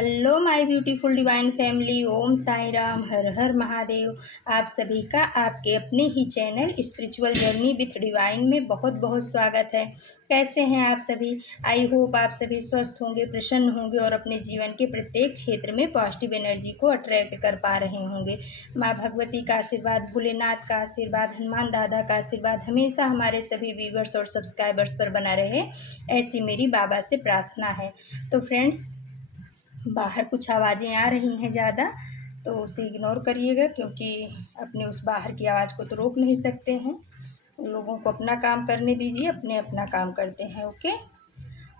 Hello my beautiful divine family, Om Sai Ram, हर हर महादेव। आप सभी का आपके अपने ही channel spiritual journey with divine में बहुत बहुत स्वागत है। कैसे हैं आप सभी? आई होप आप सभी स्वस्थ होंगे, प्रसन्न होंगे और अपने जीवन के प्रत्येक क्षेत्र में पॉजिटिव एनर्जी को अट्रैक्ट कर पा रहे होंगे। माँ भगवती का आशीर्वाद, भोलेनाथ का आशीर्वाद, हनुमान दादा का आशीर्वाद हमेशा हमारे सभी व्यूवर्स और सब्सक्राइबर्स पर बना रहे, ऐसी मेरी बाबा से प्रार्थना है। तो फ्रेंड्स, बाहर कुछ आवाज़ें आ रही हैं ज़्यादा, तो उसे इग्नोर करिएगा, क्योंकि अपने उस बाहर की आवाज़ को तो रोक नहीं सकते हैं। उन लोगों को अपना काम करने दीजिए, अपने अपना काम करते हैं। ओके।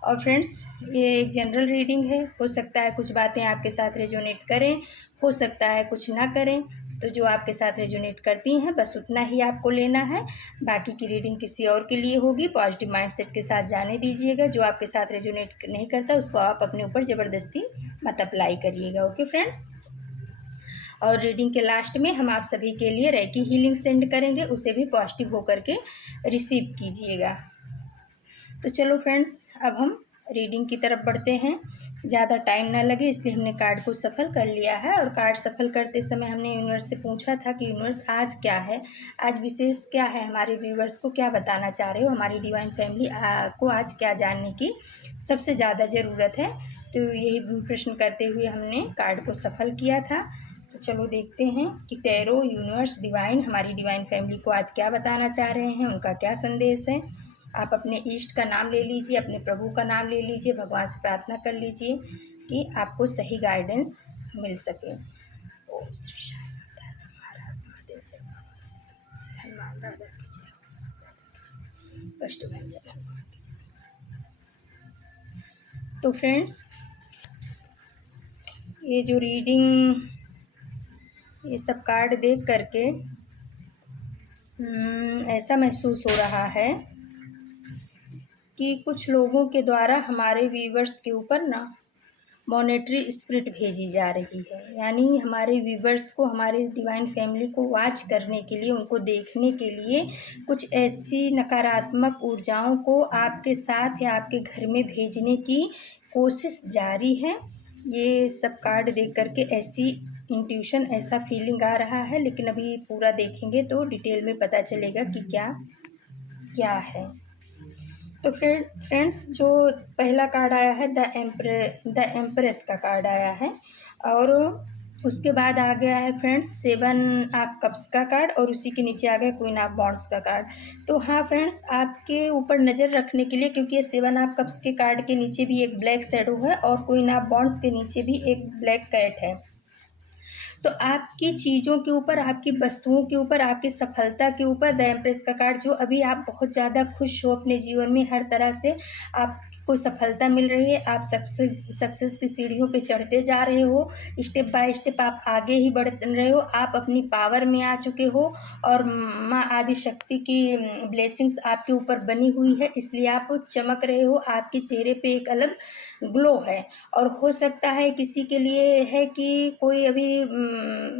और फ्रेंड्स, ये एक जनरल रीडिंग है। हो सकता है कुछ बातें आपके साथ रेजोनेट करें, हो सकता है कुछ ना करें। तो जो आपके साथ रेजोनेट करती हैं बस उतना ही आपको लेना है। बाकी की रीडिंग किसी और के लिए होगी। पॉजिटिव माइंडसेट के साथ जाने दीजिएगा। जो आपके साथ रेजोनेट नहीं करता उसको आप अपने ऊपर ज़बरदस्ती मत अप्लाई करिएगा। Okay friends. और रीडिंग के लास्ट में हम आप सभी के लिए रेकी हीलिंग सेंड करेंगे, उसे भी पॉजिटिव होकर के रिसीव कीजिएगा। तो चलो फ्रेंड्स, अब हम रीडिंग की तरफ बढ़ते हैं। ज़्यादा टाइम ना लगे इसलिए हमने कार्ड को सफल कर लिया है। और कार्ड सफल करते समय हमने यूनिवर्स से पूछा था कि यूनिवर्स आज क्या है, आज विशेष क्या है, हमारे व्यूवर्स को क्या बताना चाह रहे हो, हमारी डिवाइन फैमिली को आज क्या जानने की सबसे ज़्यादा ज़रूरत है। तो यही प्रश्न करते हुए हमने कार्ड को सफल किया था। तो चलो देखते हैं कि टैरो, यूनिवर्स, डिवाइन हमारी डिवाइन फैमिली को आज क्या बताना चाह रहे हैं, उनका क्या संदेश है। आप अपने ईष्ट का नाम ले लीजिए, अपने प्रभु का नाम ले लीजिए, भगवान से प्रार्थना कर लीजिए कि आपको सही गाइडेंस मिल सके। ओम श्री साई महादेव जय, हनुमान दादा की जय, अष्टभंजन हनुमान की जय। तो फ्रेंड्स, ये जो रीडिंग, ये सब कार्ड देख करके ऐसा महसूस हो रहा है कि कुछ लोगों के द्वारा हमारे व्यूवर्स के ऊपर ना मॉनेटरी स्पिरिट भेजी जा रही है। यानी हमारे व्यूवर्स को, हमारे डिवाइन फैमिली को वॉच करने के लिए, उनको देखने के लिए कुछ ऐसी नकारात्मक ऊर्जाओं को आपके साथ या आपके घर में भेजने की कोशिश जारी है। ये सब कार्ड देख करके ऐसी इंट्यूशन, ऐसा फीलिंग आ रहा है। लेकिन अभी पूरा देखेंगे तो डिटेल में पता चलेगा कि क्या क्या है। तो फ्रेंड्स, जो पहला कार्ड आया है द एम्प्रेस का कार्ड आया है। और उसके बाद आ गया है फ्रेंड्स 7 ऑफ कप्स का कार्ड, और उसी के नीचे आ गया क्वीन ऑफ वॉन्ड्स का कार्ड। तो हाँ फ्रेंड्स, आपके ऊपर नज़र रखने के लिए, क्योंकि ये 7 ऑफ कप्स के कार्ड के नीचे भी एक ब्लैक शैडो है और क्वीन ऑफ वॉन्ड्स के नीचे भी एक ब्लैक कैट है। तो आपकी चीज़ों के ऊपर, आपकी वस्तुओं के ऊपर, आपकी सफलता के ऊपर द एम्प्रेस का कार्ड, जो अभी आप बहुत ज़्यादा खुश हो अपने जीवन में, हर तरह से आपको सफलता मिल रही है, आप सक्सेस की सीढ़ियों पे चढ़ते जा रहे हो, स्टेप बाय स्टेप आप आगे ही बढ़ रहे हो, आप अपनी पावर में आ चुके हो और माँ आदि शक्ति की ब्लेसिंग्स आपके ऊपर बनी हुई है, इसलिए आप चमक रहे हो। आपके चेहरे पे एक अलग ग्लो है। और हो सकता है किसी के लिए है कि कोई अभी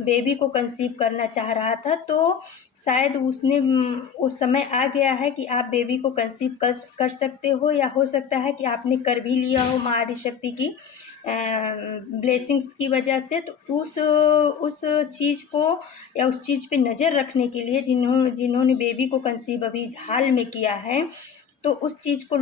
बेबी को कंसीव करना चाह रहा था, तो शायद उसने वो समय आ गया है कि आप बेबी को कंसीव कर सकते हो, या हो सकता है कि आपने कर भी लिया हो माँ आदिशक्ति की ब्लेसिंग्स की वजह से। तो उस चीज़ को या उस चीज़ पे नज़र रखने के लिए जिन्होंने बेबी को कंसीव अभी हाल में किया है, तो उस चीज़ को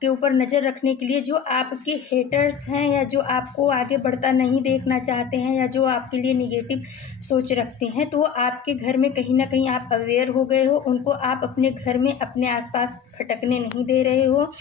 के ऊपर नज़र रखने के लिए जो आपके हेटर्स हैं, या जो आपको आगे बढ़ता नहीं देखना चाहते हैं, या जो आपके लिए निगेटिव सोच रखते हैं, तो आपके घर में कहीं ना कहीं आप अवेयर हो गए हो। उनको आप अपने घर में, अपने आसपास भटकने नहीं दे रहे हो।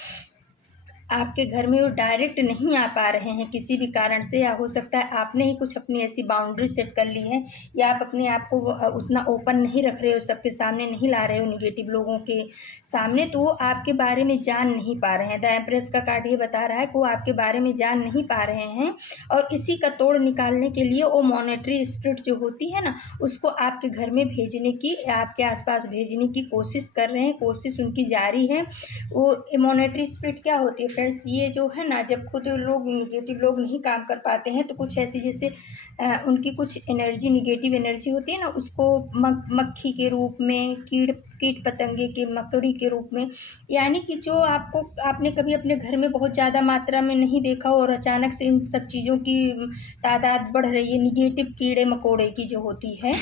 आपके घर में वो डायरेक्ट नहीं आ पा रहे हैं किसी भी कारण से, या हो सकता है आपने ही कुछ अपनी ऐसी बाउंड्री सेट कर ली है, या आप अपने आप को उतना ओपन नहीं रख रहे हो, सबके सामने नहीं ला रहे हो निगेटिव लोगों के सामने, तो वो आपके बारे में जान नहीं पा रहे हैं। द एम्प्रेस का कार्ड ये बता रहा है कि वो आपके बारे में जान नहीं पा रहे हैं, और इसी का तोड़ निकालने के लिए वो मॉनेटरी स्पिरिट जो होती है ना, उसको आपके घर में भेजने की, आपके आसपास भेजने की कोशिश कर रहे हैं, कोशिश उनकी जारी है। वो मॉनेटरी स्पिरिट क्या होती है फ्रेंड्स, ये जो है ना, जब खुद लोग निगेटिव लोग नहीं काम कर पाते हैं तो कुछ ऐसी जैसे उनकी कुछ एनर्जी, निगेटिव एनर्जी होती है ना, उसको मक्खी के रूप में, कीट पतंगे के, मकड़ी के रूप में, यानी कि जो आपने कभी अपने घर में बहुत ज़्यादा मात्रा में नहीं देखा हो और अचानक से इन सब चीज़ों की तादाद बढ़ रही है, निगेटिव कीड़े मकोड़े की जो होती है,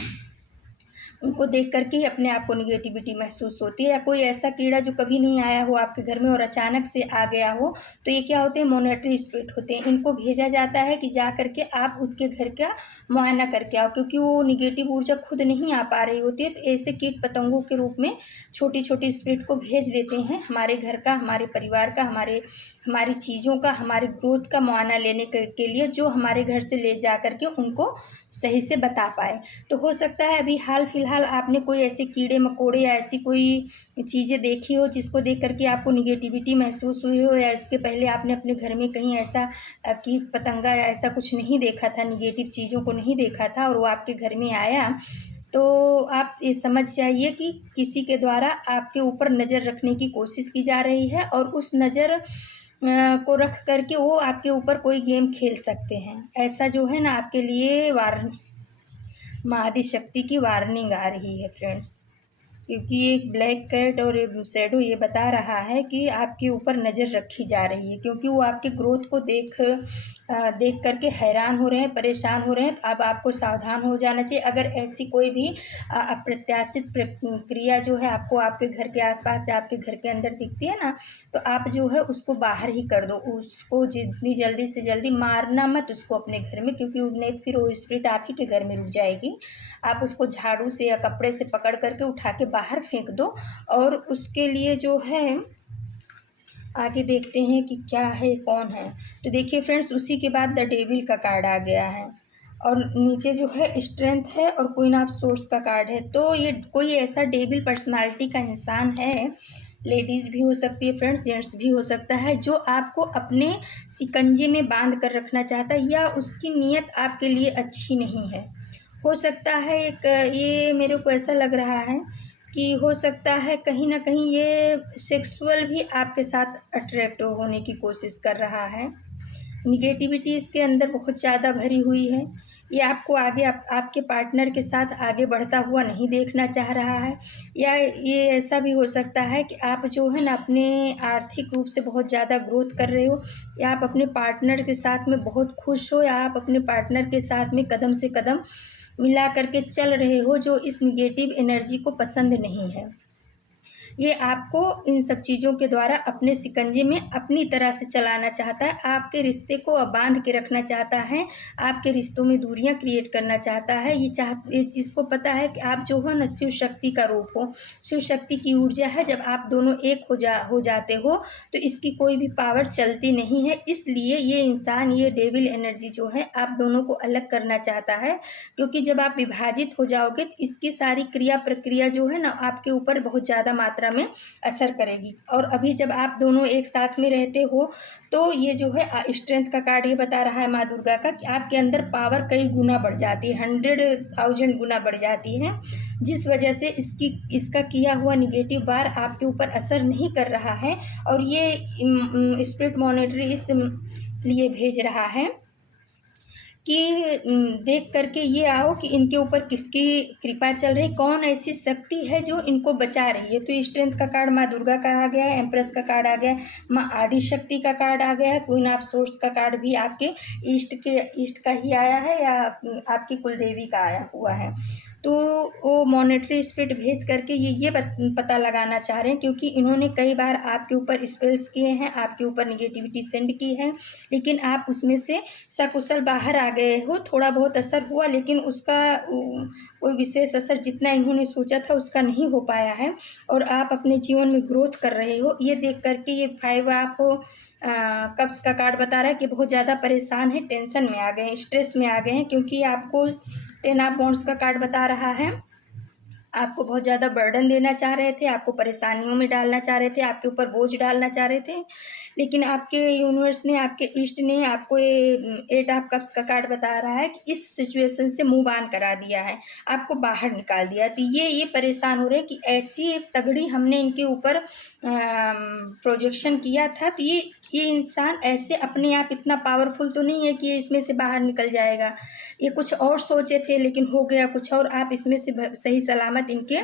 उनको देख कर के ही अपने आप को निगेटिविटी महसूस होती है। या कोई ऐसा कीड़ा जो कभी नहीं आया हो आपके घर में और अचानक से आ गया हो, तो ये क्या होते हैं, मॉनेटरी स्पिरिट होते हैं। इनको भेजा जाता है कि जा कर के आप उनके घर का मुआयना करके आओ, क्योंकि वो निगेटिव ऊर्जा खुद नहीं आ पा रही होती है। तो ऐसे कीट पतंगों के रूप में छोटी छोटी स्पिरिट को भेज देते हैं हमारे घर का, हमारे परिवार का, हमारी चीज़ों का, हमारे ग्रोथ का मुआयना लेने के लिए, जो हमारे घर से ले जा कर के उनको सही से बता पाए। तो हो सकता है अभी हाल फिलहाल आपने कोई ऐसे कीड़े मकोड़े या ऐसी कोई चीज़ें देखी हो जिसको देख कर के आपको निगेटिविटी महसूस हुई हो, या इसके पहले आपने अपने घर में कहीं ऐसा कीट पतंगा या ऐसा कुछ नहीं देखा था, निगेटिव चीज़ों को नहीं देखा था और वो आपके घर में आया, तो आप ये समझ जाइए कि किसी के द्वारा आपके ऊपर नज़र रखने की कोशिश की जा रही है, और उस नज़र को रख कर के वो आपके ऊपर कोई गेम खेल सकते हैं। ऐसा जो है ना, आपके लिए माँ आदिशक्ति की वार्निंग आ रही है फ्रेंड्स, क्योंकि एक ब्लैक कैट और एक शैडो ये बता रहा है कि आपके ऊपर नज़र रखी जा रही है, क्योंकि वो आपके ग्रोथ को देख करके हैरान हो रहे हैं, परेशान हो रहे हैं। तो अब आपको सावधान हो जाना चाहिए। अगर ऐसी कोई भी अप्रत्याशित प्रक्रिया जो है आपको आपके घर के आसपास या आपके घर के अंदर दिखती है ना, तो आप जो है उसको बाहर ही कर दो। उसको जितनी जल्दी से जल्दी मारना मत उसको अपने घर में, क्योंकि नहीं फिर वो स्पिरिट आप ही के घर में रुक जाएगी। आप उसको झाड़ू से या कपड़े से पकड़ करके उठा के बाहर फेंक दो। और उसके लिए जो है आगे देखते हैं कि क्या है, कौन है। तो देखिए फ्रेंड्स, उसी के बाद द डेविल का कार्ड आ गया है, और नीचे जो है स्ट्रेंथ है और क्वीन ऑफ सोर्स का कार्ड है। तो ये कोई ऐसा डेविल पर्सनालिटी का इंसान है, लेडीज़ भी हो सकती है फ्रेंड्स, जेंट्स भी हो सकता है, जो आपको अपने शिकंजे में बांध कर रखना चाहता है, या उसकी नीयत आपके लिए अच्छी नहीं है। हो सकता है ये मेरे को ऐसा लग रहा है कि हो सकता है कहीं ना कहीं ये सेक्सुअल भी आपके साथ अट्रैक्ट होने की कोशिश कर रहा है। निगेटिविटी इसके अंदर बहुत ज़्यादा भरी हुई है। ये आपको आगे आपके पार्टनर के साथ आगे बढ़ता हुआ नहीं देखना चाह रहा है। या ये ऐसा भी हो सकता है कि आप जो है ना, अपने आर्थिक रूप से बहुत ज़्यादा ग्रोथ कर रहे हो, या आप अपने पार्टनर के साथ में बहुत खुश हो, या आप अपने पार्टनर के साथ में कदम से कदम मिला करके चल रहे हो, जो इस निगेटिव एनर्जी को पसंद नहीं है। ये आपको इन सब चीज़ों के द्वारा अपने शिकंजे में अपनी तरह से चलाना चाहता है, आपके रिश्ते को बांध के रखना चाहता है, आपके रिश्तों में दूरियां क्रिएट करना चाहता है। इसको पता है कि आप जो हो ना, शिव शक्ति का रूप हो, शिव शक्ति की ऊर्जा है। जब आप दोनों एक हो जाते हो तो इसकी कोई भी पावर चलती नहीं है। इसलिए ये इंसान, ये डेविल एनर्जी जो है, आप दोनों को अलग करना चाहता है, क्योंकि जब आप विभाजित हो जाओगे तो इसकी सारी क्रिया प्रक्रिया जो है ना, आपके ऊपर बहुत ज़्यादा मात्रा में असर करेगी। और अभी जब आप दोनों एक साथ में रहते हो, तो ये जो है स्ट्रेंथ का कार्ड ये बता रहा है माँ दुर्गा का, कि आपके अंदर पावर कई गुना बढ़ जाती है, 100,000 गुना बढ़ जाती है, जिस वजह से इसका किया हुआ निगेटिव बार आपके ऊपर असर नहीं कर रहा है। और ये स्पिरिट मॉनिटरी इस लिए भेज रहा है कि देख करके ये आओ कि इनके ऊपर किसकी कृपा चल रही, कौन ऐसी शक्ति है जो इनको बचा रही है। तो स्ट्रेंथ का कार्ड माँ दुर्गा का आ गया है, एम्प्रेस का कार्ड आ गया है, माँ आदिशक्ति का कार्ड आ गया है, क्वीन ऑफ सोर्स का कार्ड भी आपके ईस्ट का ही आया है, या आपकी कुलदेवी का आया हुआ है। तो वो मॉनेटरी स्पिरिट भेज करके ये पता लगाना चाह रहे हैं, क्योंकि इन्होंने कई बार आपके ऊपर स्पेल्स किए हैं, आपके ऊपर निगेटिविटी सेंड की है, लेकिन आप उसमें से सकुशल बाहर आ गए हो। थोड़ा बहुत असर हुआ, लेकिन उसका कोई विशेष असर जितना इन्होंने सोचा था उसका नहीं हो पाया है, और आप अपने जीवन में ग्रोथ कर रहे हो। ये देख करके ये 5 ऑफ कप्स का कार्ड बता रहा है कि बहुत ज़्यादा परेशान है, टेंशन में आ गए हैं, स्ट्रेस में आ गए हैं, क्योंकि आपको 10 ऑफ वॉन्ड्स का कार्ड बता रहा है, आपको बहुत ज़्यादा बर्डन देना चाह रहे थे, आपको परेशानियों में डालना चाह रहे थे, आपके ऊपर बोझ डालना चाह रहे थे, लेकिन आपके यूनिवर्स ने, आपके ईस्ट ने आपको ये 8 ऑफ कप्स का कार्ड बता रहा है कि इस सिचुएशन से मूव ऑन करा दिया है, आपको बाहर निकाल दिया। तो ये परेशान हो रहे हैं कि ऐसी एक तगड़ी हमने इनके ऊपर प्रोजेक्शन किया था, तो ये ये इंसान ऐसे अपने आप इतना पावरफुल तो नहीं है कि ये इसमें से बाहर निकल जाएगा। ये कुछ और सोचे थे लेकिन हो गया कुछ और, आप इसमें से सही सलामत इनके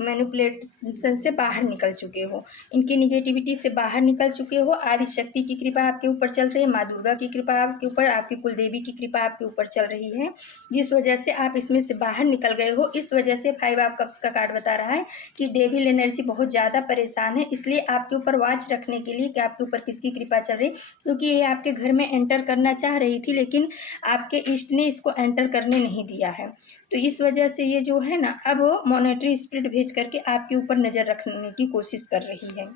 मैनिपुलेशन से बाहर निकल चुके हो, इनकी निगेटिविटी से बाहर निकल चुके हो। आदि शक्ति की कृपा आपके ऊपर चल रही है, माँ दुर्गा की कृपा आपके ऊपर, आपकी कुल देवी की कृपा आपके ऊपर चल रही है, जिस वजह से आप इसमें से बाहर निकल गए हो। इस वजह से 5 ऑफ कप्स का कार्ड बता रहा है कि डेविल एनर्जी बहुत ज़्यादा परेशान है, इसलिए आपके ऊपर वॉच रखने के लिए कि आपके ऊपर किसकी कृपा चल रही, क्योंकि ये आपके घर में एंटर करना चाह रही थी लेकिन आपके इष्ट ने इसको एंटर करने नहीं दिया है। तो इस वजह से ये जो है ना, अब मॉनेटरी स्पिरिट भेज करके आपके ऊपर नज़र रखने की कोशिश कर रही है।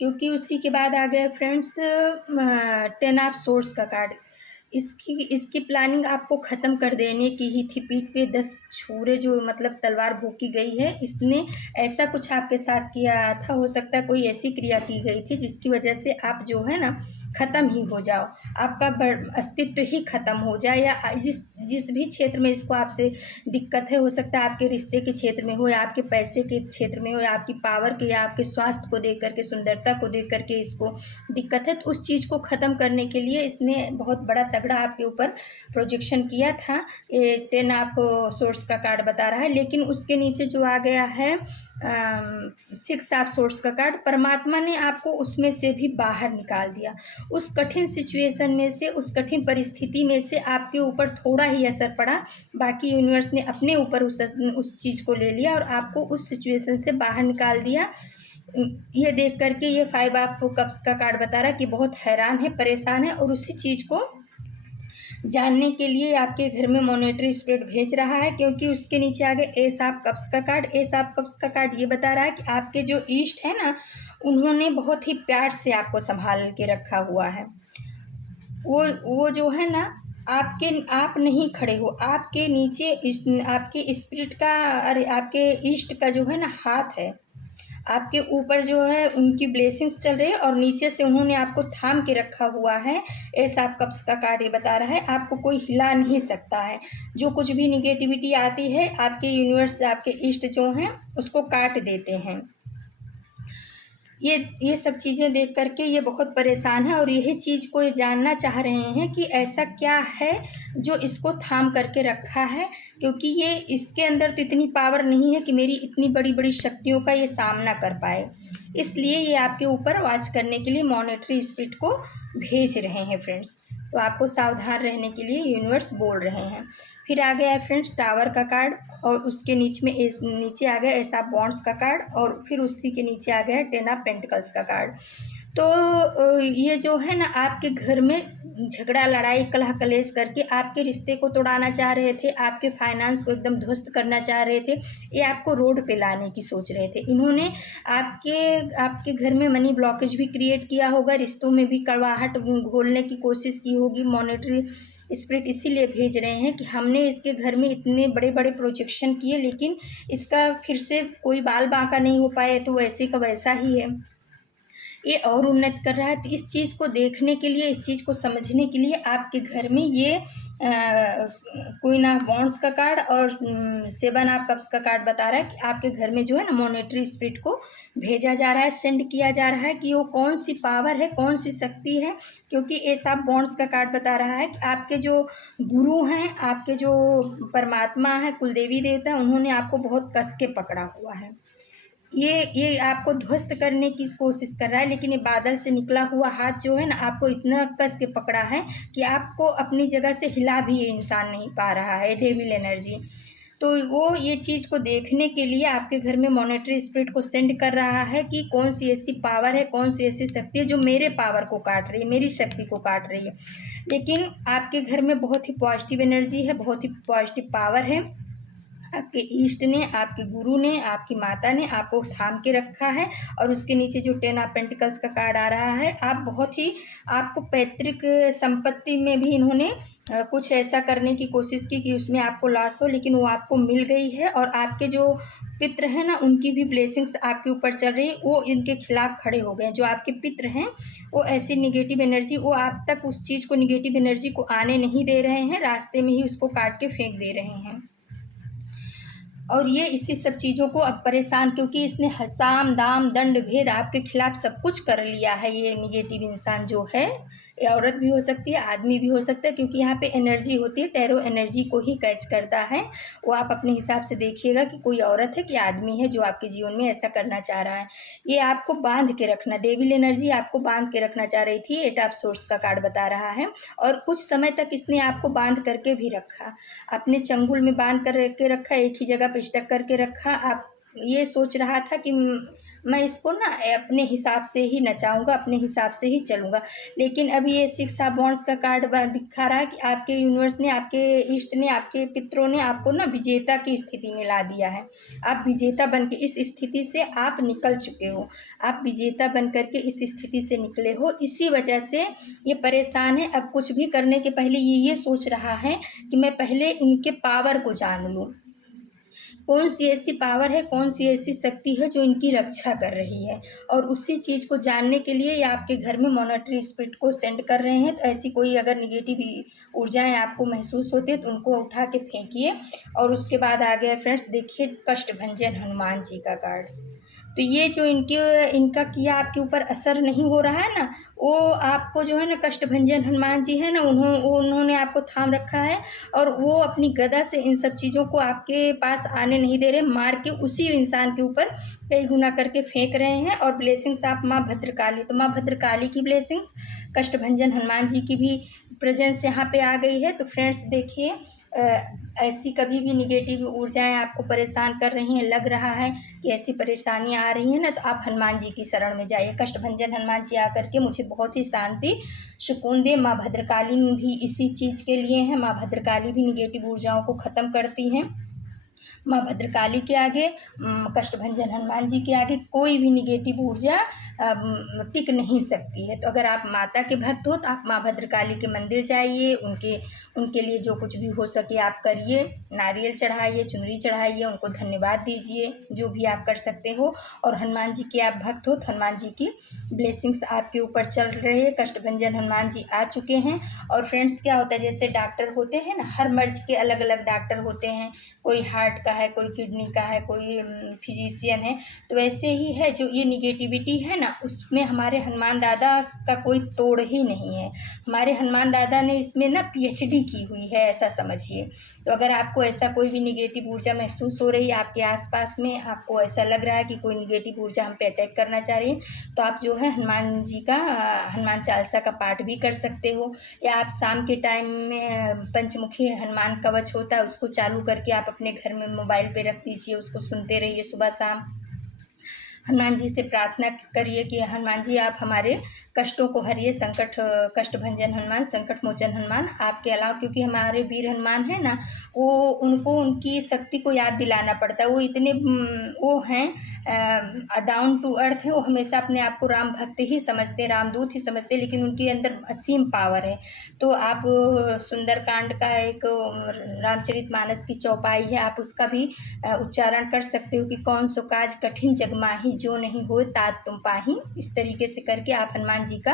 क्योंकि उसी के बाद आ गया फ्रेंड्स 10 ऑफ सोर्स का कार्ड। इसकी प्लानिंग आपको ख़त्म कर देने की ही थी। पीठ पे 10 छुरे जो मतलब तलवार भोंकी गई है, इसने ऐसा कुछ आपके साथ किया था। हो सकता है कोई ऐसी क्रिया की गई थी जिसकी वजह से आप जो है ना ख़त्म ही हो जाओ, आपका अस्तित्व ही ख़त्म हो जाए, या जिस भी क्षेत्र में इसको आपसे दिक्कत है, हो सकता है आपके रिश्ते के क्षेत्र में हो, या आपके पैसे के क्षेत्र में हो, या आपकी पावर के, या आपके स्वास्थ्य को देख करके, सुंदरता को देख करके इसको दिक्कत है। तो उस चीज़ को ख़त्म करने के लिए इसने बहुत बड़ा तगड़ा आपके ऊपर प्रोजेक्शन किया था। ये 10 ऑफ सोर्स का कार्ड बता रहा है। लेकिन उसके नीचे जो आ गया है 6 ऑफ सोर्स का कार्ड, परमात्मा ने आपको उसमें से भी बाहर निकाल दिया। उस कठिन सिचुएशन में से, उस कठिन परिस्थिति में से आपके ऊपर थोड़ा ही असर पड़ा, बाकी यूनिवर्स ने अपने ऊपर उस चीज़ को ले लिया और आपको उस सिचुएशन से बाहर निकाल दिया। ये देख करके ये 5 ऑफ कप्स का कार्ड बता रहा है कि बहुत हैरान है, परेशान है, और उसी चीज़ को जानने के लिए आपके घर में मॉनेटरी स्पिरिट भेज रहा है। क्योंकि उसके नीचे आगे एस ऑफ कप्स का कार्ड, एस ऑफ कप्स का कार्ड ये बता रहा है कि आपके जो ईस्ट है ना, उन्होंने बहुत ही प्यार से आपको संभाल के रखा हुआ है। वो जो है ना, आप नहीं खड़े हो, आपके नीचे आपके स्पिरिट का, अरे आपके ईस्ट का जो है ना हाथ है, आपके ऊपर जो है उनकी ब्लेसिंग्स चल रही है और नीचे से उन्होंने आपको थाम के रखा हुआ है। ऐसा आप कप्स का कार्ड ये बता रहा है, आपको कोई हिला नहीं सकता है। जो कुछ भी निगेटिविटी आती है, आपके यूनिवर्स, आपके इष्ट जो हैं उसको काट देते हैं। ये सब चीज़ें देख करके ये बहुत परेशान है और यही चीज़ को ये जानना चाह रहे हैं कि ऐसा क्या है जो इसको थाम करके रखा है। क्योंकि ये इसके अंदर तो इतनी पावर नहीं है कि मेरी इतनी बड़ी बड़ी शक्तियों का ये सामना कर पाए, इसलिए ये आपके ऊपर वॉच करने के लिए मॉनेटरी स्पिरिट को भेज रहे हैं फ्रेंड्स। तो आपको सावधान रहने के लिए यूनिवर्स बोल रहे हैं। फिर आ गया है फ्रेंड्स टावर का कार्ड, और उसके नीचे आ गया एस ऑफ बॉन्ड्स का कार्ड, और फिर उसी के नीचे आ गया है 10 ऑफ पेंटिकल्स का कार्ड। तो ये जो है ना, आपके घर में झगड़ा, लड़ाई, कलह कलेश करके आपके रिश्ते को तोड़ाना चाह रहे थे, आपके फाइनेंस को एकदम ध्वस्त करना चाह रहे थे, ये आपको रोड पे लाने की सोच रहे थे। इन्होंने आपके घर में मनी ब्लॉकेज भी क्रिएट किया होगा, रिश्तों में भी कड़वाहट घोलने की कोशिश की होगी। मॉनेटरी स्पिरिट इसीलिए भेज रहे हैं कि हमने इसके घर में इतने बड़े बड़े प्रोजेक्शन किए, लेकिन इसका फिर से कोई बाल बांका नहीं हो पाए, तो वैसे का वैसा ही है, ये और उन्नत कर रहा है। तो इस चीज़ को देखने के लिए, इस चीज़ को समझने के लिए आपके घर में ये क्वीन ऑफ वॉन्ड्स का कार्ड और 7 ऑफ कप्स का कार्ड बता रहा है कि आपके घर में जो है ना मॉनेटरी स्पिरिट को भेजा जा रहा है, सेंड किया जा रहा है कि वो कौन सी पावर है, कौन सी शक्ति है। क्योंकि एस ऑफ बॉन्ड्स का कार्ड बता रहा है कि आपके जो गुरु हैं, आपके जो परमात्मा है, कुलदेवी देवता, उन्होंने आपको बहुत कस के पकड़ा हुआ है। ये आपको ध्वस्त करने की कोशिश कर रहा है, लेकिन ये बादल से निकला हुआ हाथ जो है ना, आपको इतना कस के पकड़ा है कि आपको अपनी जगह से हिला भी ये इंसान नहीं पा रहा है, डेविल एनर्जी। तो वो ये चीज़ को देखने के लिए आपके घर में मॉनेटरी स्पिरिट को सेंड कर रहा है कि कौन सी ऐसी पावर है, कौन सी ऐसी शक्ति है जो मेरे पावर को काट रही है, मेरी शक्ति को काट रही है। लेकिन आपके घर में बहुत ही पॉजिटिव एनर्जी है, बहुत ही पॉजिटिव पावर है। आपके ईष्ट ने, आपके गुरु ने, आपकी माता ने आपको थाम के रखा है। और उसके नीचे जो 10 ऑफ पेंटिकल्स का कार्ड आ रहा है, आप बहुत ही, आपको पैतृक संपत्ति में भी इन्होंने कुछ ऐसा करने की कोशिश की कि उसमें आपको लॉस हो, लेकिन वो आपको मिल गई है। और आपके जो पितृ हैं ना, उनकी भी ब्लेसिंग्स आपके ऊपर चल रही है, वो इनके खिलाफ खड़े हो गए हैं। जो आपके पितृ हैं वो ऐसी निगेटिव एनर्जी, वो आप तक उस चीज़ को, निगेटिव एनर्जी को आने नहीं दे रहे हैं, रास्ते में ही उसको काट के फेंक दे रहे हैं। और ये इसी सब चीज़ों को अब परेशान, क्योंकि इसने साम दाम दंड भेद आपके खिलाफ सब कुछ कर लिया है। ये निगेटिव इंसान जो है, ये औरत भी हो सकती है, आदमी भी हो सकता है, क्योंकि यहाँ पे एनर्जी होती है, टैरो एनर्जी को ही कैच करता है। वो आप अपने हिसाब से देखिएगा कि कोई औरत है कि आदमी है जो आपके जीवन में ऐसा करना चाह रहा है। ये आपको बांध के रखना, डेविल एनर्जी आपको बांध के रखना चाह रही थी। एट ऑफ सोर्स का कार्ड बता रहा है। और कुछ समय तक इसने आपको बांध करके भी रखा, अपने चंगुल में बांध कर के रखा, एक ही जगह पे स्टक करके रखा। आप ये सोच रहा था कि मैं इसको ना अपने हिसाब से ही नचाऊंगा, अपने हिसाब से ही चलूंगा। लेकिन अभी ये 6 ऑफ वॉन्ड्स का कार्ड दिखा रहा है कि आपके यूनिवर्स ने, आपके इष्ट ने, आपके पितरों ने आपको ना विजेता की स्थिति में ला दिया है। आप विजेता बन के इस स्थिति से आप निकल चुके हो। आप विजेता बन करके इस स्थिति से निकले हो, इसी वजह से ये परेशान है। अब कुछ भी करने के पहले ये सोच रहा है कि मैं पहले इनके पावर को जान लूँ, कौन सी ऐसी पावर है, कौन सी ऐसी शक्ति है जो इनकी रक्षा कर रही है। और उसी चीज़ को जानने के लिए ये आपके घर में मॉनेटरी स्पिरिट को सेंड कर रहे हैं। तो ऐसी कोई अगर निगेटिव ऊर्जाएं आपको महसूस होती है तो उनको उठा के फेंकिए। और उसके बाद आ गया फ्रेंड्स, देखिए कष्टभंजन हनुमान जी का कार्ड। तो ये जो इनका किया आपके ऊपर असर नहीं हो रहा है ना, वो आपको जो है ना कष्टभंजन हनुमान जी है ना, उन्होंने आपको थाम रखा है। और वो अपनी गदा से इन सब चीज़ों को आपके पास आने नहीं दे रहे, मार के उसी इंसान के ऊपर कई गुना करके फेंक रहे हैं। और ब्लेसिंग्स आप माँ भद्रकाली, तो माँ भद्रकाली की ब्लेसिंग्स, कष्टभंजन हनुमान जी की भी प्रेजेंस यहाँ पे आ गई है। तो फ्रेंड्स देखिए, ऐसी कभी भी निगेटिव ऊर्जाएं आपको परेशान कर रही हैं, लग रहा है कि ऐसी परेशानियां आ रही हैं ना, तो आप हनुमान जी की शरण में जाइए। कष्टभंजन हनुमान जी आकर के मुझे बहुत ही शांति सुकून दे। माँ भद्रकाली भी इसी चीज़ के लिए हैं। माँ भद्रकाली भी निगेटिव ऊर्जाओं को ख़त्म करती हैं। माँ भद्रकाली के आगे, कष्टभंजन हनुमान जी के आगे कोई भी निगेटिव ऊर्जा टिक नहीं सकती है। तो अगर आप माता के भक्त हो तो आप माँ भद्रकाली के मंदिर जाइए, उनके लिए जो कुछ भी हो सके आप करिए, नारियल चढ़ाइए, चुनरी चढ़ाइए, उनको धन्यवाद दीजिए, जो भी आप कर सकते हो। और हनुमान जी के आप भक्त हो तो हनुमान जी की ब्लेसिंग्स आपके ऊपर चल रही है। कष्टभंजन हनुमान जी आ चुके हैं। और फ्रेंड्स क्या होता है, जैसे डॉक्टर होते हैं ना, हर मर्ज के अलग अलग डॉक्टर होते हैं, कोई हार्ट का है, कोई किडनी का है, कोई फिजिशियन है। तो वैसे ही है जो ये निगेटिविटी है ना, उसमें हमारे हनुमान दादा का कोई तोड़ ही नहीं है। हमारे हनुमान दादा ने इसमें ना पीएचडी की हुई है, ऐसा समझिए। तो अगर आपको ऐसा कोई भी निगेटिव ऊर्जा महसूस हो रही है आपके आसपास में, आपको ऐसा लग रहा है कि कोई निगेटिव ऊर्जा हम पे अटैक करना चाह रही है, तो आप जो है हनुमान जी का हनुमान चालीसा का पाठ भी कर सकते हो। या आप शाम के टाइम में पंचमुखी हनुमान कवच होता है, उसको चालू करके आप अपने घर में मोबाइल पे रख दीजिए, उसको सुनते रहिए सुबह शाम। हनुमान जी से प्रार्थना करिए कि हनुमान जी आप हमारे कष्टों को हरिए, कष्टभंजन हनुमान, संकट मोचन हनुमान। आपके अलावा क्योंकि हमारे वीर हनुमान है ना, वो उनको उनकी शक्ति को याद दिलाना पड़ता है। वो इतने वो हैं, डाउन टू अर्थ है। वो हमेशा अपने आप को राम भक्त ही समझते, रामदूत ही समझते, लेकिन उनके अंदर असीम पावर है। तो आप सुंदरकांड का एक रामचरितमानस की चौपाई है, आप उसका भी उच्चारण कर सकते हो कि कौन सो काज कठिन जग माही, जो नहीं हो तात तुम पाही। इस तरीके से करके आप हनुमान जी का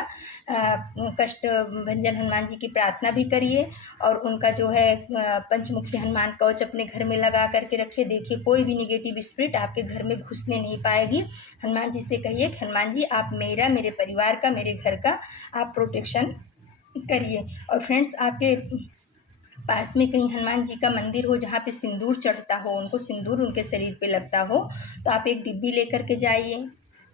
कष्ट भंजन हनुमान जी की प्रार्थना भी करिए। और उनका जो है पंचमुखी हनुमान कवच अपने घर में लगा करके रखिए। देखिए कोई भी निगेटिव स्पिरिट आपके घर में घुसने नहीं पाएगी। हनुमान जी से कहिए कि हनुमान जी आप मेरा, मेरे परिवार का, मेरे घर का आप प्रोटेक्शन करिए। और फ्रेंड्स आपके पास में कहीं हनुमान जी का मंदिर हो जहाँ पे सिंदूर चढ़ता हो, उनको सिंदूर उनके शरीर पे लगता हो, तो आप एक डिब्बी लेकर के जाइए,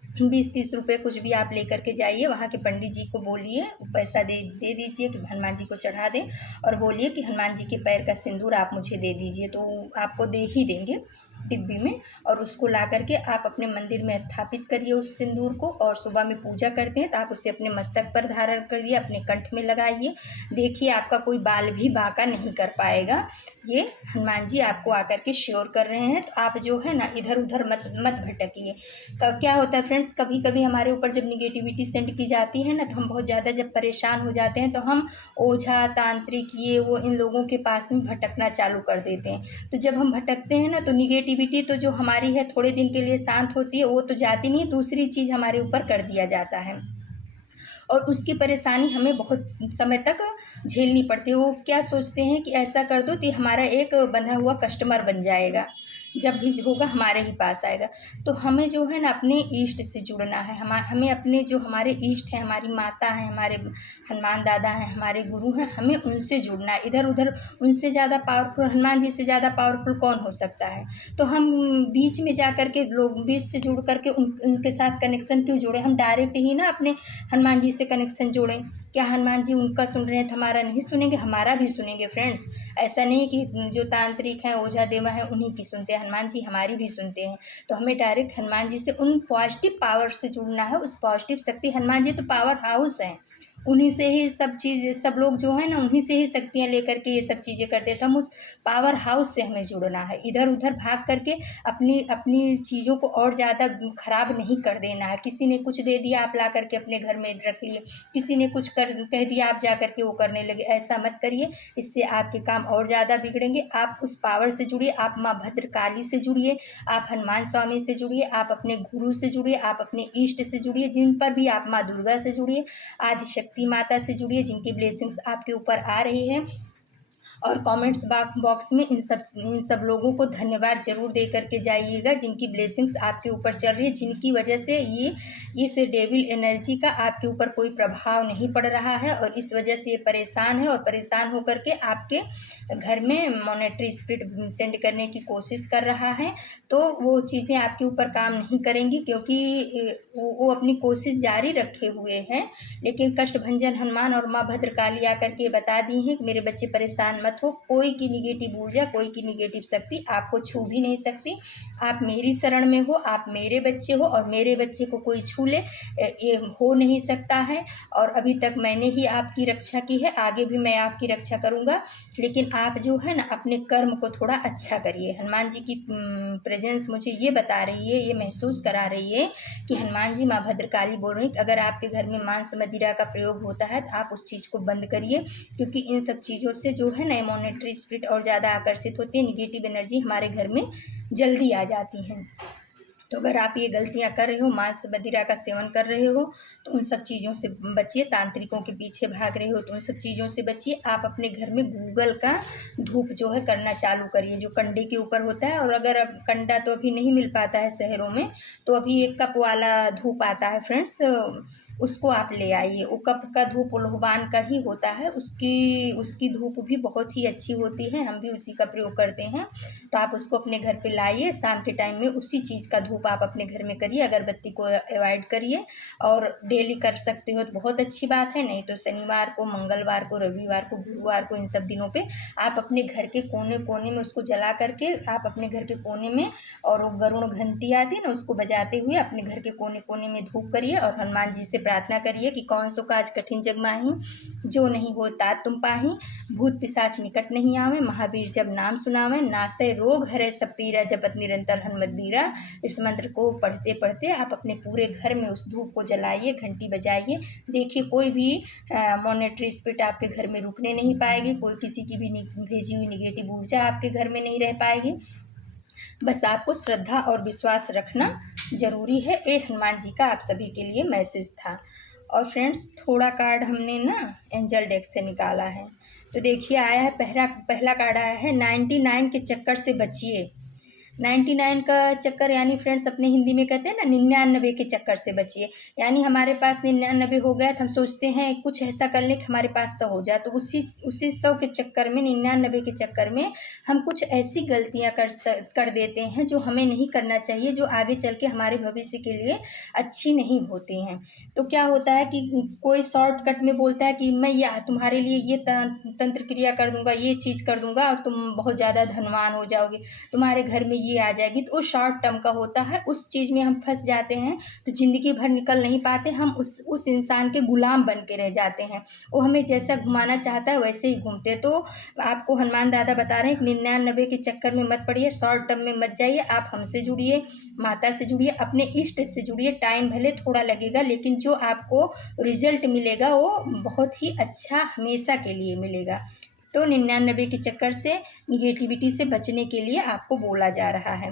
20-30 रुपये कुछ भी आप लेकर के जाइए। वहाँ के पंडित जी को बोलिए, पैसा दे दीजिए कि हनुमान जी को चढ़ा दें। और बोलिए कि हनुमान जी के पैर का सिंदूर आप मुझे दे दीजिए, तो आपको दे ही देंगे डिब्बी में। और उसको ला करके आप अपने मंदिर में स्थापित करिए उस सिंदूर को। और सुबह में पूजा करते हैं तो आप उसे अपने मस्तक पर धारण करिए, अपने कंठ में लगाइए। देखिए आपका कोई बाल भी बांका नहीं कर पाएगा। ये हनुमान जी आपको आकर के श्योर कर रहे हैं। तो आप जो है ना इधर उधर मत भटकिए। क्या होता है फ्रेंड्स, कभी कभी हमारे ऊपर जब निगेटिविटी सेंड की जाती है ना, तो हम बहुत ज़्यादा जब परेशान हो जाते हैं तो हम ओझा तांत्रिक ये वो इन लोगों के पास में भटकना चालू कर देते हैं। तो जब हम भटकते हैं ना, तो निगेटिविटी तो जो हमारी है थोड़े दिन के लिए शांत होती है, वो तो जाती नहीं, दूसरी चीज़ हमारे ऊपर कर दिया जाता है। और उसकी परेशानी हमें बहुत समय तक झेलनी पड़ती है। वो क्या सोचते हैं कि ऐसा कर दो तो हमारा एक बंधा हुआ कस्टमर बन जाएगा, जब भी होगा हमारे ही पास आएगा। तो हमें जो है ना अपने ईष्ट से जुड़ना है, हमें अपने जो हमारे ईष्ट हैं, हमारी माता हैं, हमारे हनुमान दादा हैं, हमारे गुरु हैं, हमें उनसे जुड़ना है। इधर उधर उनसे ज़्यादा पावरफुल, हनुमान जी से ज़्यादा पावरफुल कौन हो सकता है? तो हम बीच में जा कर के लोग बीच से जुड़ करके उनके साथ कनेक्शन क्यों जोड़ें? हम डायरेक्ट ही ना अपने हनुमान जी से कनेक्शन जोड़ें। क्या हनुमान जी उनका सुन रहे हैं तो हमारा नहीं सुनेंगे? हमारा भी सुनेंगे फ्रेंड्स। ऐसा नहीं कि जो तांत्रिक हैं, ओझा देवा हैं, उन्हीं की सुनते हैं, हनुमान जी हमारी भी सुनते हैं। तो हमें डायरेक्ट हनुमान जी से उन पॉजिटिव पावर से जुड़ना है, उस पॉजिटिव शक्ति, हनुमान जी तो पावर हाउस हैं, उन्हीं से ही सब चीज़, सब लोग जो है ना उन्हीं से ही शक्तियाँ लेकर के ये सब चीज़ें करते हैं। तो हम उस पावर हाउस से हमें जुड़ना है। इधर उधर भाग करके अपनी अपनी चीज़ों को और ज़्यादा खराब नहीं कर देना है। किसी ने कुछ दे दिया, आप ला करके अपने घर में रख लिए, किसी ने कुछ कह दिया, आप जा करके वो करने लगे। ऐसा मत करिए, इससे आपके काम और ज़्यादा बिगड़ेंगे। आप उस पावर से जुड़िए, आप माँ भद्रकाली से जुड़िए, आप हनुमान स्वामी से जुड़िए, आप अपने गुरु से जुड़िए, आप अपने इष्ट से जुड़िए, जिन पर भी आप माँ दुर्गा से जुड़िए, आदि शक्ति माता से जुड़िए, जिनकी ब्लेसिंग्स आपके ऊपर आ रही है। और कमेंट्स बॉक्स में इन सब लोगों को धन्यवाद ज़रूर दे करके जाइएगा, जिनकी ब्लेसिंग्स आपके ऊपर चल रही है, जिनकी वजह से ये इस डेविल एनर्जी का आपके ऊपर कोई प्रभाव नहीं पड़ रहा है, और इस वजह से ये परेशान है, और परेशान होकर के आपके घर में मॉनेटरी स्पिरिट सेंड करने की कोशिश कर रहा है। तो वो चीज़ें आपके ऊपर काम नहीं करेंगी, क्योंकि वो अपनी कोशिश जारी रखे हुए हैं। लेकिन कष्टभंजन हनुमान और माँ भद्रकाली आकर के बता दी हैं कि मेरे बच्चे परेशान मत हो, कोई की निगेटिव ऊर्जा, कोई की निगेटिव शक्ति आपको छू भी नहीं सकती। आप मेरी शरण में हो, आप मेरे बच्चे हो, और मेरे बच्चे को कोई छू ले ये हो नहीं सकता है। और अभी तक मैंने ही आपकी रक्षा की है, आगे भी मैं आपकी रक्षा करूँगा। लेकिन आप जो है ना अपने कर्म को थोड़ा अच्छा करिए। हनुमान जी की प्रेजेंस मुझे ये बता रही है, ये महसूस करा रही है कि हनुमान जी माँ भद्रकाली बोल रही हैं कि अगर आपके घर में मांस मदिरा का प्रयोग होता है तो आप उस चीज़ को बंद करिए, क्योंकि इन सब चीज़ों से जो है ना मॉनेटरी स्पिरिट और ज़्यादा आकर्षित होती है, निगेटिव एनर्जी हमारे घर में जल्दी आ जाती हैं। तो अगर आप ये गलतियां कर रहे हो, मांस मदिरा का सेवन कर रहे हो, तो उन सब चीज़ों से बचिए। तांत्रिकों के पीछे भाग रहे हो तो उन सब चीज़ों से बचिए। आप अपने घर में गूगल का धूप जो है करना चालू करिए, जो कंडे के ऊपर होता है। और अगर अब कंडा तो अभी नहीं मिल पाता है शहरों में, तो अभी एक कप वाला धूप आता है फ्रेंड्स, उसको आप ले आइए। वो कप का धूप लोहबान का ही होता है, उसकी धूप भी बहुत ही अच्छी होती है, हम भी उसी का प्रयोग करते हैं। तो आप उसको अपने घर पे लाइए, शाम के टाइम में उसी चीज़ का धूप आप अपने घर में करिए, अगरबत्ती को अवॉइड करिए। और डेली कर सकते हो तो बहुत अच्छी बात है, नहीं तो शनिवार को, मंगलवार को, रविवार को, गुरुवार को, इन सब दिनों पे आप अपने घर के कोने कोने में उसको जला करके आप अपने घर के कोने में, और वो गरुड़ घंटी आती है ना, उसको बजाते हुए अपने घर के कोने कोने में धूप करिए। और हनुमान जी से प्रार्थना करिए कि कौन सो काज कठिन जग माही, जो नहीं हो तात तुम पाही, भूत पिशाच निकट नहीं आवे, महावीर जब नाम सुनावे, नासै रोग हरे सब पीरा, जपत निरंतर हनुमत बीरा। इस मंत्र को पढ़ते पढ़ते आप अपने पूरे घर में उस धूप को जलाइए, घंटी बजाइए। देखिए कोई भी मॉनेटरी स्पिरिट आपके घर में रुकने नहीं पाएगी, कोई किसी की भी भेजी हुई निगेटिव ऊर्जा आपके घर में नहीं रह पाएगी। बस आपको श्रद्धा और विश्वास रखना ज़रूरी है। ये हनुमान जी का आप सभी के लिए मैसेज था। और फ्रेंड्स थोड़ा कार्ड हमने ना एंजल डेक से निकाला है, तो देखिए आया है पहला कार्ड आया है 99 के चक्कर से बचिए। 99 का चक्कर यानी फ्रेंड्स अपने हिंदी में कहते हैं ना 99 के चक्कर से बचिए। यानी हमारे पास 99 हो गया तो हम सोचते हैं कुछ ऐसा कर लें कि हमारे पास 100 हो जाए, तो उसी 100 के चक्कर में, 99 के चक्कर में हम कुछ ऐसी गलतियां कर देते हैं जो हमें नहीं करना चाहिए, जो आगे चल के हमारे भविष्य के लिए अच्छी नहीं होती हैं। तो क्या होता है कि कोई शॉर्टकट में बोलता है कि मैं तुम्हारे लिए ये तंत्र क्रिया कर दूंगा, ये चीज़ कर दूंगा और तुम बहुत ज़्यादा धनवान हो जाओगे, तुम्हारे घर में ये आ जाएगी। तो वो शॉर्ट टर्म का होता है, उस चीज़ में हम फंस जाते हैं, तो ज़िंदगी भर निकल नहीं पाते, हम उस इंसान के गुलाम बन के रह जाते हैं। वो हमें जैसा घुमाना चाहता है वैसे ही घूमते। तो आपको हनुमान दादा बता रहे हैं कि 99 के चक्कर में मत पड़िए, शॉर्ट टर्म में मत जाइए। आप हमसे जुड़िए, माता से जुड़िए, अपने इष्ट से जुड़िए। टाइम भले थोड़ा लगेगा, लेकिन जो आपको रिजल्ट मिलेगा वो बहुत ही अच्छा हमेशा के लिए मिलेगा। तो 99 के चक्कर से, निगेटिविटी से बचने के लिए आपको बोला जा रहा है।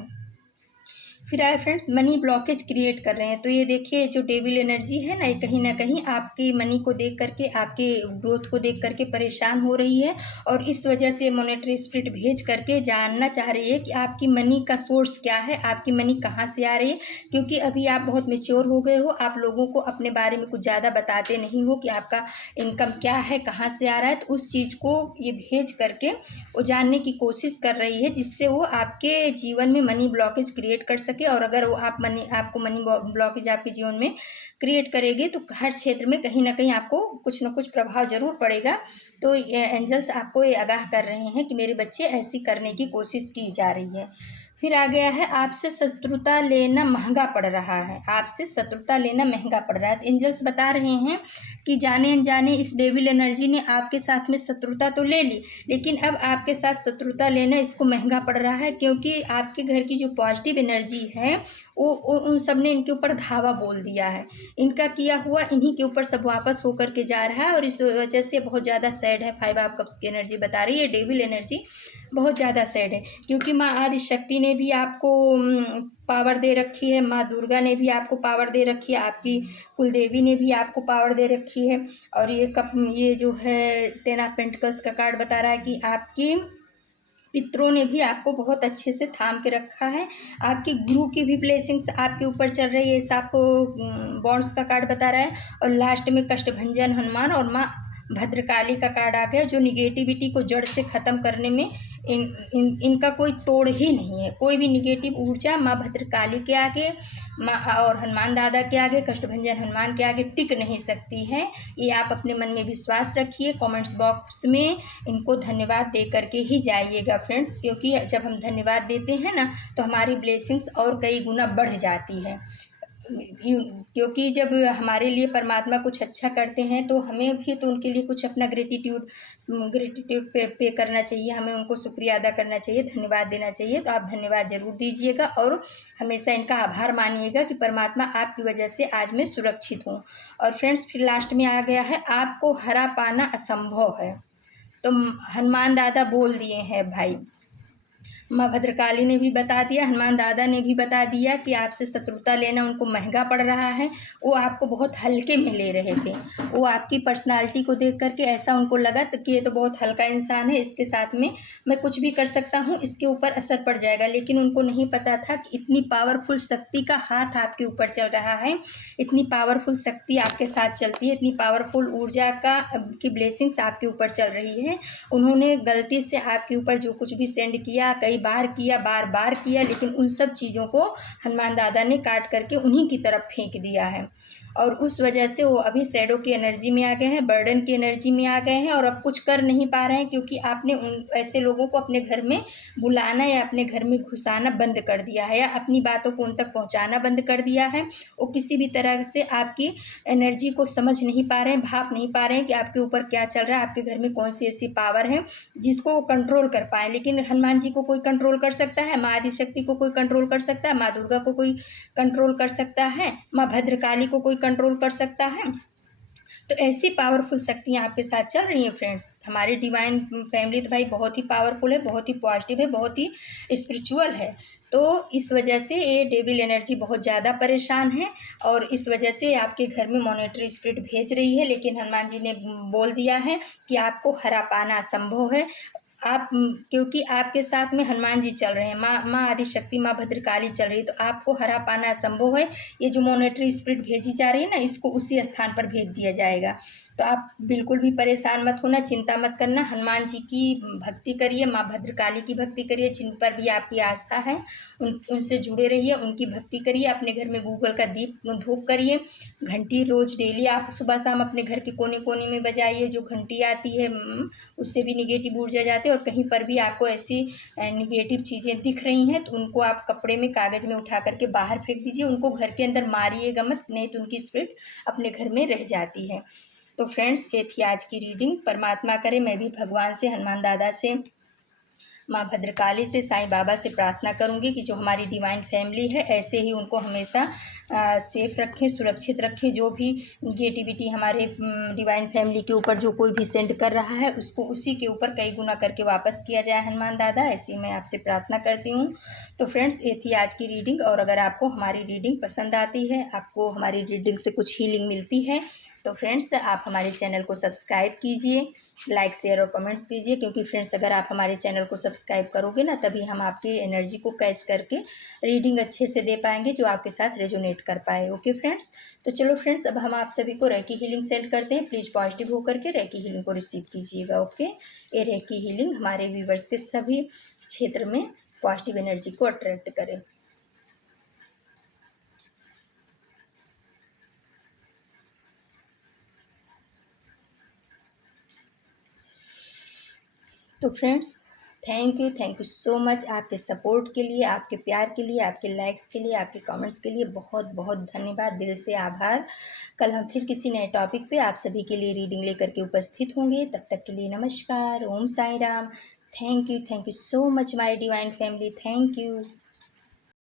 फिर आए फ्रेंड्स, मनी ब्लॉकेज क्रिएट कर रहे हैं। तो ये देखिए जो डेविल एनर्जी है ना, ये कहीं ना कहीं आपकी मनी को देख करके, आपके ग्रोथ को देख करके परेशान हो रही है, और इस वजह से मॉनेटरी स्पिरिट भेज करके जानना चाह रही है कि आपकी मनी का सोर्स क्या है, आपकी मनी कहाँ से आ रही है। क्योंकि अभी आप बहुत मेच्योर हो गए हो, आप लोगों को अपने बारे में कुछ ज़्यादा बताते नहीं हो कि आपका इनकम क्या है, कहाँ से आ रहा है। तो उस चीज़ को ये भेज करके वो जानने की कोशिश कर रही है, जिससे वो आपके जीवन में मनी ब्लॉकेज क्रिएट कर सके। और अगर वो आपको मनी ब्लॉकेज आपके जीवन में क्रिएट करेगी तो हर क्षेत्र में कहीं ना कहीं आपको कुछ ना कुछ प्रभाव जरूर पड़ेगा। तो ये एंजल्स आपको ये आगाह कर रहे हैं कि मेरे बच्चे ऐसी करने की कोशिश की जा रही है। फिर आ गया है, आपसे शत्रुता लेना महंगा पड़ रहा है। आपसे शत्रुता लेना महंगा पड़ रहा है। तो एंजल्स बता रहे हैं कि जाने अनजाने इस डेविल एनर्जी ने आपके साथ में शत्रुता तो ले ली, लेकिन अब आपके साथ शत्रुता लेना इसको महंगा पड़ रहा है। क्योंकि आपके घर की जो पॉजिटिव एनर्जी है वो उन सब ने इनके ऊपर धावा बोल दिया है। इनका किया हुआ इन्हीं के ऊपर सब वापस होकर के जा रहा है, और इस वजह से बहुत ज़्यादा सैड है। 5 ऑफ कप्स की एनर्जी बता रही है, डेविल एनर्जी बहुत ज़्यादा सैड है। क्योंकि माँ आदि शक्ति ने भी आपको पावर दे रखी है, माँ दुर्गा ने भी आपको पावर दे रखी है, आपकी कुल देवी ने भी आपको पावर दे रखी है। और ये जो है 10 ऑफ पेंटिकल्स का कार्ड बता रहा है कि आपकी पितरों ने भी आपको बहुत अच्छे से थाम के रखा है। आपकी गुरु की भी ब्लेसिंग्स आपके ऊपर चल रही है, इस आपको बॉन्ड्स का कार्ड बता रहा है। और लास्ट में कष्टभंजन हनुमान और माँ भद्रकाली का कार्ड आ गया, जो निगेटिविटी को जड़ से ख़त्म करने में इनका कोई तोड़ ही नहीं है। कोई भी निगेटिव ऊर्जा माँ भद्रकाली के आगे, माँ और हनुमान दादा के आगे, कष्टभंजन हनुमान के आगे टिक नहीं सकती है। ये आप अपने मन में विश्वास रखिए। कमेंट्स बॉक्स में इनको धन्यवाद दे करके ही जाइएगा फ्रेंड्स, क्योंकि जब हम धन्यवाद देते हैं ना तो हमारी ब्लेसिंग्स और कई गुना बढ़ जाती है। क्योंकि जब हमारे लिए परमात्मा कुछ अच्छा करते हैं तो हमें भी तो उनके लिए कुछ अपना ग्रेटिट्यूड पे करना चाहिए, हमें उनको शुक्रिया अदा करना चाहिए, धन्यवाद देना चाहिए। तो आप धन्यवाद जरूर दीजिएगा और हमेशा इनका आभार मानिएगा कि परमात्मा आपकी वजह से आज मैं सुरक्षित हूँ। और फ्रेंड्स फिर लास्ट में आ गया है, आपको हरा पाना असंभव है। तो हनुमान दादा बोल दिए हैं भाई, माँ भद्रकाली ने भी बता दिया, हनुमान दादा ने भी बता दिया कि आपसे शत्रुता लेना उनको महंगा पड़ रहा है। वो आपको बहुत हल्के में ले रहे थे। वो आपकी पर्सनालिटी को देख करके ऐसा उनको लगा कि ये तो बहुत हल्का इंसान है, इसके साथ में मैं कुछ भी कर सकता हूँ, इसके ऊपर असर पड़ जाएगा। लेकिन उनको नहीं पता था कि इतनी पावरफुल शक्ति का हाथ आपके ऊपर चल रहा है, इतनी पावरफुल शक्ति आपके साथ चलती है, इतनी पावरफुल ऊर्जा की ब्लेसिंग्स आपके ऊपर चल रही है। उन्होंने गलती से आपके ऊपर जो कुछ भी सेंड किया, कई बार किया, बार बार किया, लेकिन उन सब चीज़ों को हनुमान दादा ने काट करके उन्हीं की तरफ फेंक दिया है। और उस वजह से वो अभी शैडो की एनर्जी में आ गए हैं, बर्डन की एनर्जी में आ गए हैं, और अब कुछ कर नहीं पा रहे हैं। क्योंकि आपने उन ऐसे लोगों को अपने घर में बुलाना या अपने घर में घुसाना बंद कर दिया है, या अपनी बातों को उन तक पहुंचाना बंद कर दिया है। वो किसी भी तरह से आपकी एनर्जी को समझ नहीं पा रहे हैं, भाप नहीं पा रहे हैं कि आपके ऊपर क्या चल रहा है, आपके घर में कौन सी ऐसी पावर है जिसको वो कंट्रोल कर पाए। लेकिन हनुमान जी को कोई कंट्रोल कर सकता है, माँ आदिशक्ति को कोई कंट्रोल कर सकता है, माँ दुर्गा को कोई कंट्रोल कर सकता है, माँ भद्रकाली को कोई कंट्रोल कर सकता है। तो ऐसी पावरफुल शक्तियाँ आपके साथ चल रही हैं फ्रेंड्स। हमारी डिवाइन फैमिली तो भाई बहुत ही पावरफुल है, बहुत ही पॉजिटिव है, बहुत ही स्पिरिचुअल है। तो इस वजह से ये डेविल एनर्जी बहुत ज़्यादा परेशान है, और इस वजह से आपके घर में मॉनेटरी स्पिरिट भेज रही है। लेकिन हनुमान जी ने बोल दिया है कि आपको हरा पाना असंभव है। आप क्योंकि आपके साथ में हनुमान जी चल रहे हैं, माँ आदिशक्ति, माँ भद्रकाली चल रही है, तो आपको हरा पाना असंभव है। ये जो मॉनेटरी स्पिरिट भेजी जा रही है ना, इसको उसी स्थान पर भेज दिया जाएगा। तो आप बिल्कुल भी परेशान मत होना, चिंता मत करना। हनुमान जी की भक्ति करिए, माँ भद्रकाली की भक्ति करिए, जिन पर भी आपकी आस्था है उनसे जुड़े रहिए, उनकी भक्ति करिए। अपने घर में गूगल का दीप धूप करिए, घंटी रोज डेली आप सुबह शाम अपने घर के कोने कोने में बजाइए। जो घंटी आती है उससे भी निगेटिव ऊर्जा जाती है। और कहीं पर भी आपको ऐसी निगेटिव चीज़ें दिख रही हैं तो उनको आप कपड़े में, कागज़ में उठा करके बाहर फेंक दीजिए, उनको घर के अंदर मारिएगा मत, नहीं तो उनकी स्पिरिट अपने घर में रह जाती है। तो फ्रेंड्स, ये थी आज की रीडिंग। परमात्मा करे मैं भी भगवान से, हनुमान दादा से, माँ भद्रकाली से, साईं बाबा से प्रार्थना करूँगी कि जो हमारी डिवाइन फैमिली है ऐसे ही उनको हमेशा सेफ रखें, सुरक्षित रखें। जो भी निगेटिविटी हमारे डिवाइन फैमिली के ऊपर जो कोई भी सेंड कर रहा है उसको उसी के ऊपर कई गुना करके वापस किया जाए हनुमान दादा, ऐसी मैं आपसे प्रार्थना करती हूँ। तो फ्रेंड्स, ये थी आज की रीडिंग, और अगर आपको हमारी रीडिंग पसंद आती है, आपको हमारी रीडिंग से कुछ हीलिंग मिलती है, तो फ्रेंड्स आप हमारे चैनल को सब्सक्राइब कीजिए, लाइक शेयर और कमेंट्स कीजिए, क्योंकि फ्रेंड्स अगर आप हमारे चैनल को सब्सक्राइब करोगे ना, तभी हम आपकी एनर्जी को कैच करके रीडिंग अच्छे से दे पाएंगे जो आपके साथ रेजोनेट कर पाए। ओके फ्रेंड्स, तो चलो फ्रेंड्स, अब हम आप सभी को रेकी हीलिंग सेंड करते हैं। प्लीज़ पॉजिटिव होकर के रेकी हीलिंग को रिसीव कीजिएगा। ओके, ये रेकी हीलिंग हमारे व्यूवर्स के सभी क्षेत्र में पॉजिटिव एनर्जी को अट्रैक्ट करे। तो friends, thank you so much आपके सपोर्ट के लिए, आपके प्यार के लिए, आपके लाइक्स के लिए, आपके कमेंट्स के लिए बहुत बहुत धन्यवाद, दिल से आभार। कल हम फिर किसी नए टॉपिक पे आप सभी के लिए रीडिंग लेकर के उपस्थित होंगे। तब तक के लिए नमस्कार, Om Sai Ram. Thank you so much my divine family, thank you.